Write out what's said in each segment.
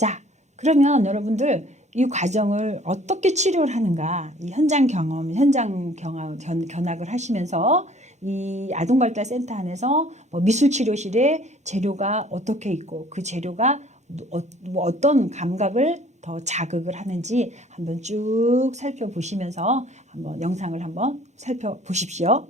자, 그러면 여러분들 이 과정을 어떻게 치료를 하는가, 이 현장 경험, 현장 경험, 견, 견학을 하시면서 이 아동발달센터 안에서 뭐 미술치료실에 재료가 어떻게 있고 그 재료가 어, 뭐 어떤 감각을 더 자극을 하는지 한번 쭉 살펴보시면서 한번 영상을 한번 살펴보십시오.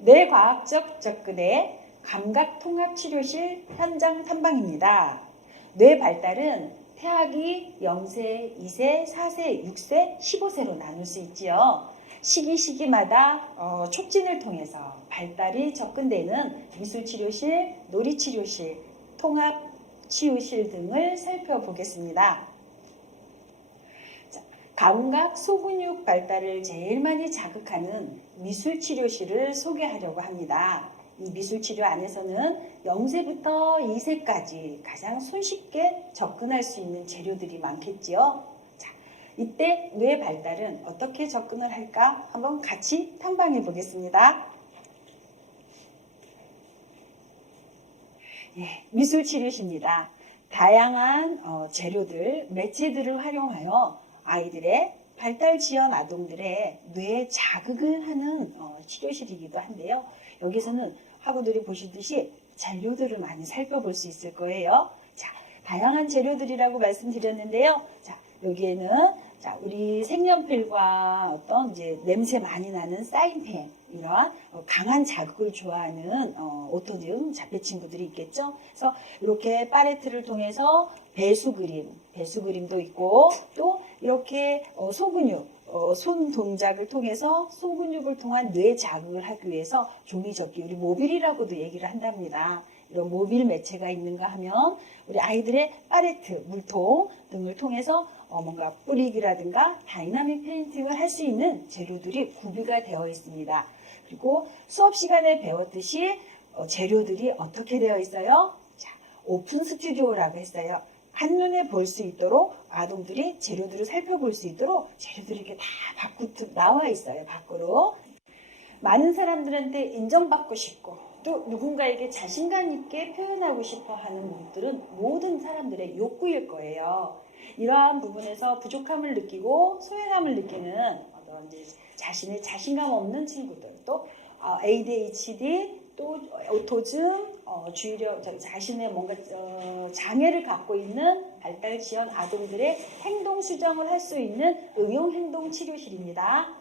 뇌과학적 접근의 감각통합치료실 현장 탐방입니다. 뇌 발달은 태아기 0세, 2세, 4세, 6세, 15세로 나눌 수 있지요. 시기 시기마다 어, 촉진을 통해서 발달이 접근되는 미술치료실, 놀이치료실, 통합치유실 등을 살펴보겠습니다. 자, 감각 소근육 발달을 제일 많이 자극하는 미술치료실을 소개하려고 합니다. 이 미술치료 안에서는 0세부터 2세까지 가장 손쉽게 접근할 수 있는 재료들이 많겠지요. 자, 이때 뇌 발달은 어떻게 접근을 할까 한번 같이 탐방해 보겠습니다. 예, 미술치료실입니다. 다양한 어, 재료들, 매체들을 활용하여 아이들의 발달 지연 아동들의 뇌 자극을 하는 어, 치료실이기도 한데요. 여기서는 학우들이 보시듯이 재료들을 많이 살펴볼 수 있을 거예요. 자, 다양한 재료들이라고 말씀드렸는데요. 자, 여기에는 자, 우리 색연필과 어떤 이제 냄새 많이 나는 사인펜 이러한 어, 강한 자극을 좋아하는 어, 오토즘 자폐 친구들이 있겠죠. 그래서 이렇게 팔레트를 통해서 배수 그림, 배수 그림도 있고 또 이렇게 어, 소근육 어, 손 동작을 통해서 소근육을 통한 뇌 자극을 하기 위해서 종이 접기, 우리 모빌이라고도 얘기를 한답니다. 이런 모빌 매체가 있는가 하면 우리 아이들의 팔레트, 물통 등을 통해서 어, 뭔가 뿌리기라든가 다이나믹 페인팅을 할 수 있는 재료들이 구비가 되어 있습니다. 그리고 수업 시간에 배웠듯이 어, 재료들이 어떻게 되어 있어요? 자, 오픈 스튜디오라고 했어요. 한눈에 볼 수 있도록 아동들이 재료들을 살펴볼 수 있도록 재료들이 이렇게 다 밖으로 나와 있어요. 밖으로. 많은 사람들한테 인정받고 싶고 또 누군가에게 자신감 있게 표현하고 싶어 하는 분들은 모든 사람들의 욕구일 거예요. 이러한 부분에서 부족함을 느끼고 소외감을 느끼는 어떤 자신의 자신감 없는 친구들 또 어, ADHD 또 오토즘 어, 주의력 자신의 뭔가 어, 장애를 갖고 있는 발달 지연 아동들의 행동 수정을 할 수 있는 응용 행동 치료실입니다.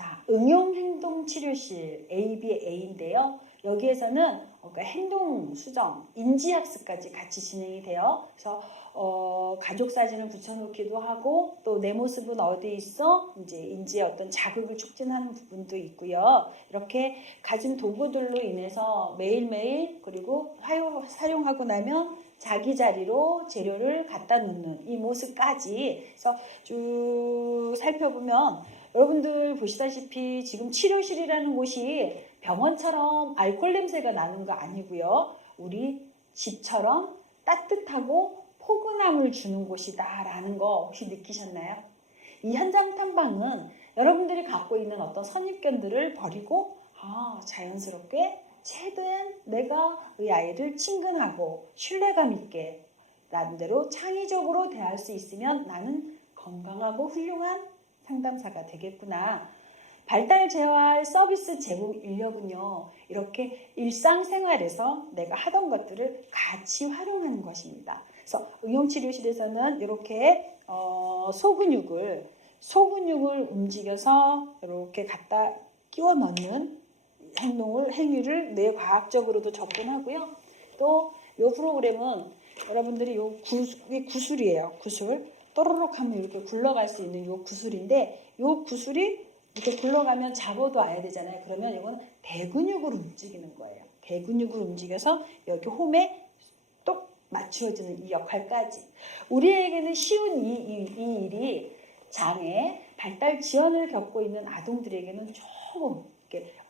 자, 응용 행동 치료실 ABA인데요. 여기에서는 그러니까 행동 수정, 인지 학습까지 같이 진행이 돼요. 그래서 어, 가족 사진을 붙여놓기도 하고 또 내 모습은 어디 있어? 이제 인지의 어떤 자극을 촉진하는 부분도 있고요. 이렇게 가진 도구들로 인해서 매일매일 그리고 사용, 사용하고 나면 자기 자리로 재료를 갖다 놓는 이 모습까지 그래서 쭉 살펴보면 여러분들 보시다시피 지금 치료실이라는 곳이 병원처럼 알코올 냄새가 나는 거 아니고요. 우리 집처럼 따뜻하고 포근함을 주는 곳이다라는 거 혹시 느끼셨나요? 이 현장 탐방은 여러분들이 갖고 있는 어떤 선입견들을 버리고 아, 자연스럽게 최대한 내가 이 아이를 친근하고 신뢰감 있게 나름대로 창의적으로 대할 수 있으면 나는 건강하고 훌륭한 상담사가 되겠구나. 발달 재활 서비스 제공 인력은요, 이렇게 일상생활에서 내가 하던 것들을 같이 활용하는 것입니다. 그래서 응용치료실에서는 이렇게 어, 소근육을 소근육을 움직여서 이렇게 갖다 끼워 넣는 행동을 행위를 뇌과학적으로도 접근하고요. 또 이 프로그램은 여러분들이 요 구, 구슬이에요. 구슬 또르륵 하면 이렇게 굴러갈 수 있는 요 구슬인데 요 구슬이 이렇게 굴러가면 잡아도 와야 되잖아요. 그러면 이건 대근육으로 움직이는 거예요. 대근육을 움직여서 여기 홈에 똑 맞추어지는 이 역할까지. 우리에게는 쉬운 이, 이, 이 일이 장애, 발달 지연을 겪고 있는 아동들에게는 조금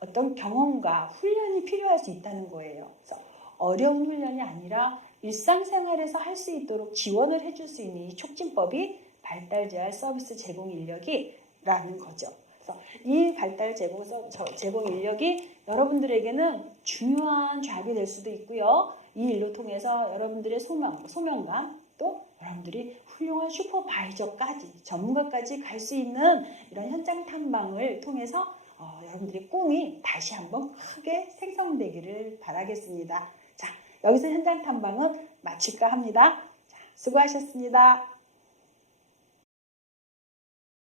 어떤 경험과 훈련이 필요할 수 있다는 거예요. 그래서 어려운 훈련이 아니라 일상생활에서 할 수 있도록 지원을 해줄 수 있는 이 촉진법이 발달 재활 서비스 제공 인력이 라는 거죠. 그래서 이 발달 제공, 인력이 여러분들에게는 중요한 잡이 될 수도 있고요. 이 일로 통해서 여러분들의 소명, 소명감 또 여러분들이 훌륭한 슈퍼바이저까지 전문가까지 갈 수 있는 이런 현장 탐방을 통해서 어, 여러분들의 꿈이 다시 한번 크게 생성되기를 바라겠습니다. 자, 여기서 현장 탐방은 마칠까 합니다. 자, 수고하셨습니다.